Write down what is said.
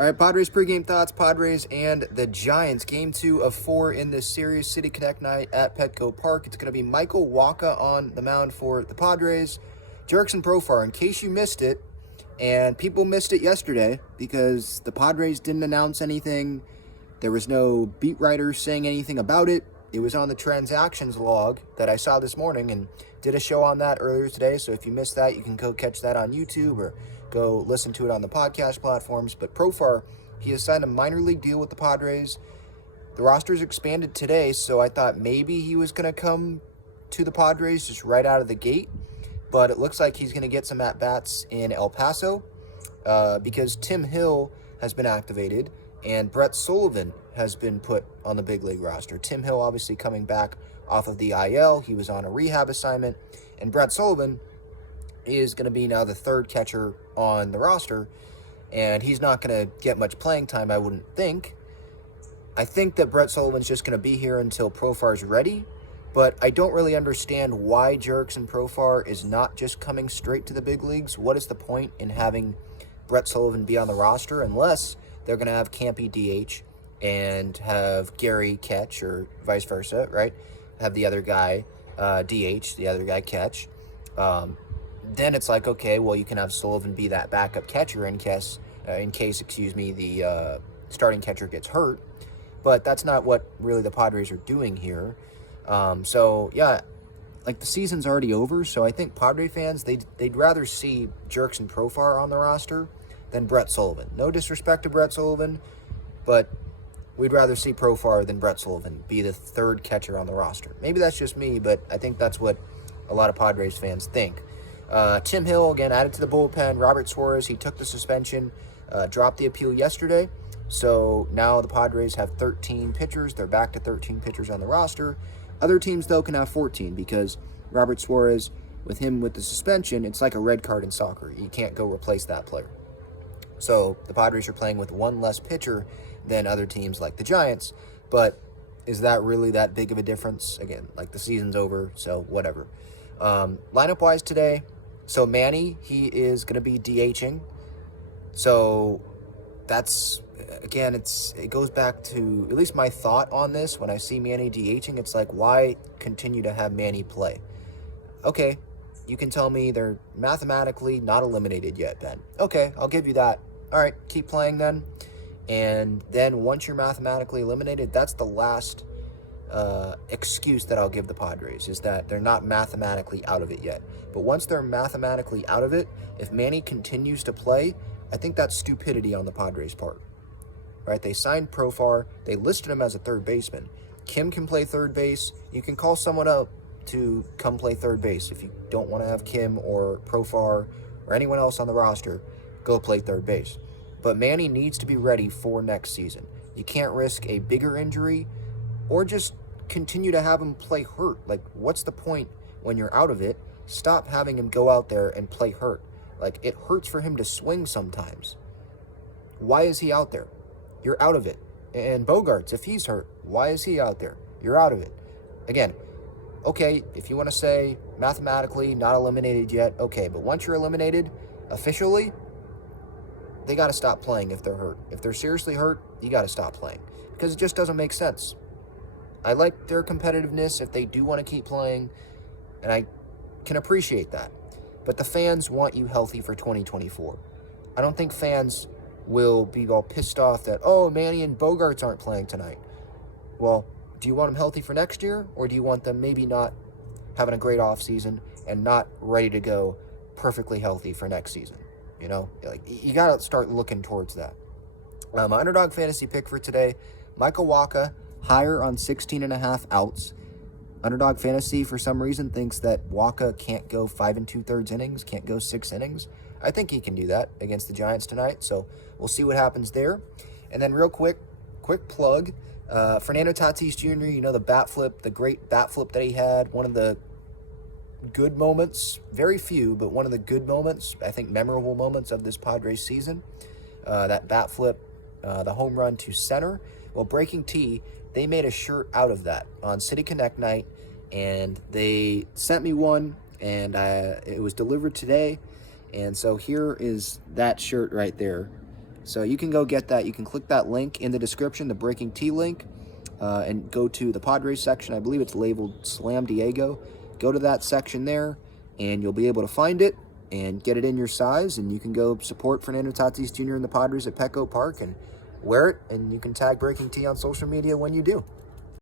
All right, Padres pregame thoughts. Padres and the Giants. Game 2 of 4 in this series. City Connect night at Petco Park. It's going to be Michael Wacha on the mound for the Padres. Jurickson Profar, in case you missed it, and people missed it yesterday because the Padres didn't announce anything. There was no beat writer saying anything about it. It was on the transactions log that I saw this morning and did a show on that earlier today. So if you missed that, you can go catch that on YouTube or go listen to it on the podcast platforms. But Profar, he has signed a minor league deal with the Padres. The roster's expanded today, so I thought maybe he was going to come to the Padres just right out of the gate. But it looks like he's going to get some at-bats in El Paso because Tim Hill has been activated and Brett Sullivan has been put on the big league roster. Tim Hill obviously coming back off of the IL. He was on a rehab assignment. And Brett Sullivan is going to be now the third catcher on the roster. And he's not going to get much playing time, I wouldn't think. I think that Brett Sullivan's just going to be here until Profar's ready. But I don't really understand why Jurickson Profar is not just coming straight to the big leagues. What is the point in having Brett Sullivan be on the roster unless they're going to have Campy DH and have Gary catch or vice versa, right? Have the other guy DH, the other guy catch. Then it's like, okay, well, you can have Sullivan be that backup catcher in case the starting catcher gets hurt. But that's not what really the Padres are doing here. So, yeah, like the season's already over, so I think Padre fans, they'd rather see Jurickson Profar on the roster than Brett Sullivan. No disrespect to Brett Sullivan, but we'd rather see Profar than Brett Sullivan be the third catcher on the roster. Maybe that's just me, but I think that's what a lot of Padres fans think. Tim Hill, again, added to the bullpen. Robert Suarez, he took the suspension, dropped the appeal yesterday. So now the Padres have 13 pitchers. They're back to 13 pitchers on the roster. Other teams, though, can have 14 because Robert Suarez, with the suspension, it's like a red card in soccer. You can't go replace that player. So the Padres are playing with one less pitcher than other teams like the Giants. But is that really that big of a difference? Again, like the season's over, so whatever. Lineup-wise today, so Manny, he is going to be DHing. So that's, again, it goes back to at least my thought on this. When I see Manny DHing, it's like, why continue to have Manny play? Okay, you can tell me they're mathematically not eliminated yet, Ben. Okay, I'll give you that. All right, keep playing then. And then once you're mathematically eliminated, that's the last excuse that I'll give the Padres, is that they're not mathematically out of it yet. But once they're mathematically out of it, if Manny continues to play, I think that's stupidity on the Padres' part. Right? They signed Profar. They listed him as a third baseman. Kim can play third base. You can call someone up to come play third base. If you don't want to have Kim or Profar or anyone else on the roster, go play third base. But Manny needs to be ready for next season. You can't risk a bigger injury or just continue to have him play hurt. Like, what's the point when you're out of it? Stop having him go out there and play hurt. Like, it hurts for him to swing sometimes. Why is he out there? You're out of it. And Bogarts, if he's hurt, why is he out there? You're out of it. Again, okay, if you want to say mathematically not eliminated yet, okay, but once you're eliminated officially, they got to stop playing if they're hurt. If they're seriously hurt, you got to stop playing because it just doesn't make sense. I like their competitiveness if they do want to keep playing, and I can appreciate that. But the fans want you healthy for 2024. I don't think fans will be all pissed off that, oh, Manny and Bogarts aren't playing tonight. Well, do you want them healthy for next year, or do you want them maybe not having a great offseason and not ready to go perfectly healthy for next season? You know, like, you got to start looking towards that. My Underdog Fantasy pick for today, Michael Wacha, higher on 16.5 outs. Underdog Fantasy, for some reason, thinks that Wacha can't go 5 2/3 innings, can't go 6 innings. I think he can do that against the Giants tonight, so we'll see what happens there. And then real quick plug, Fernando Tatis Jr., you know, the bat flip, the great bat flip that he had, one of the good moments, very few, but one of the good moments, I think memorable moments of this Padres season, that bat flip, the home run to center. Well, Breaking T, they made a shirt out of that on City Connect night, and they sent me one, and it was delivered today. And so here is that shirt right there. So you can go get that. You can click that link in the description, the Breaking Tea link, and go to the Padres section. I believe it's labeled Slam Diego. Go to that section there, and you'll be able to find it and get it in your size, and you can go support Fernando Tatis Jr. and the Padres at Petco Park and wear it, and you can tag Breaking Tea on social media when you do.